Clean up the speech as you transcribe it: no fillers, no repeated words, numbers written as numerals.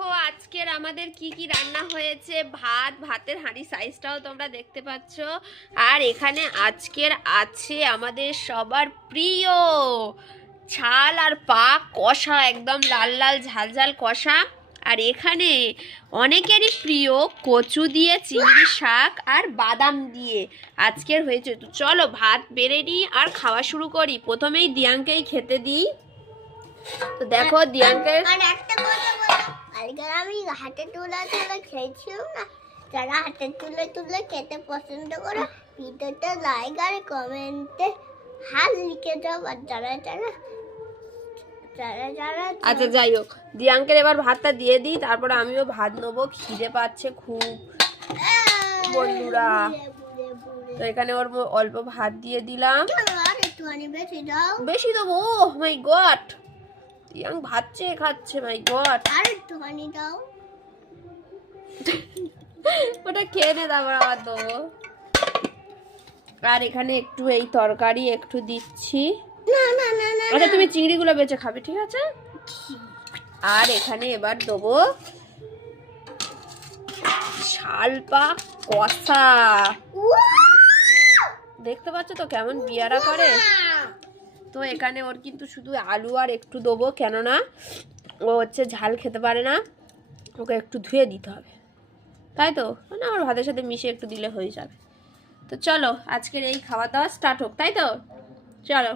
দেখো আজকের আমাদের কি কি রান্না হয়েছে। ভাতের হাঁড়ি সাইজটাও তোমরা দেখতে পাচ্ছ। আর এখানে আজকের আছে আমাদের সবার প্রিয় ছাল আর পাক কষা, একদম লাল লাল ঝাল ঝাল কষা। আর এখানে অনেকেরই প্রিয় কচু দিয়ে চিংড়ি শাক আর বাদাম দিয়ে আজকের হয়েছে। তো চলো ভাত বেড়ে নিই আর খাওয়া শুরু করি। প্রথমেই দিয়াঙ্কেই খেতে দিই। তো দেখো দিয়াঙ্কে আমি হাতে তুলে তুলে খেয়েছিলাম না, যারা হাতে তুলে তুলে খেতে পছন্দ করে ভিডিওতে লাইক আর কমেন্টে হাত লিখে দাও। আর যারা যারা যারা যারা আচ্ছা যাই হোক, দিয়াঙ্কের এবার ভাতটা দিয়ে দিই, তারপরে আমিও ভাত নেবো। খিদে পাচ্ছে খুব বন্ধুরা। তো এখানে ওর অল্প ভাত দিয়ে দিলাম। বেশি দেবো? মাই গড, দিয়াং ভাত চেয়ে খাচ্ছে। মাই গড, আর একটুখানি দাও। ওটা খেয়ে নে, তারপর আবার দেবো। আর এখানে একটু এই তরকারি একটু দিচ্ছি। না না না না, আচ্ছা তুমি চিংড়িগুলো বেঁচে খাবে, ঠিক আছে? আর এখানে এবার দেবো শালপা কষা। দেখতে পাচ্ছ তো কেমন বিয়ারা করে। তো এখানে ওর কিন্তু শুধু আলু আর একটু দেবো, কেননা ও হচ্ছে ঝাল খেতে পারে না, ওকে একটু ধুয়ে দিতে হবে, তাই তো? মানে আমার ভাতের সাথে মিশে একটু দিলে হয়ে যাবে। তো চলো আজকের এই খাওয়া দাওয়া স্টার্ট হোক, তাই তো? চলো।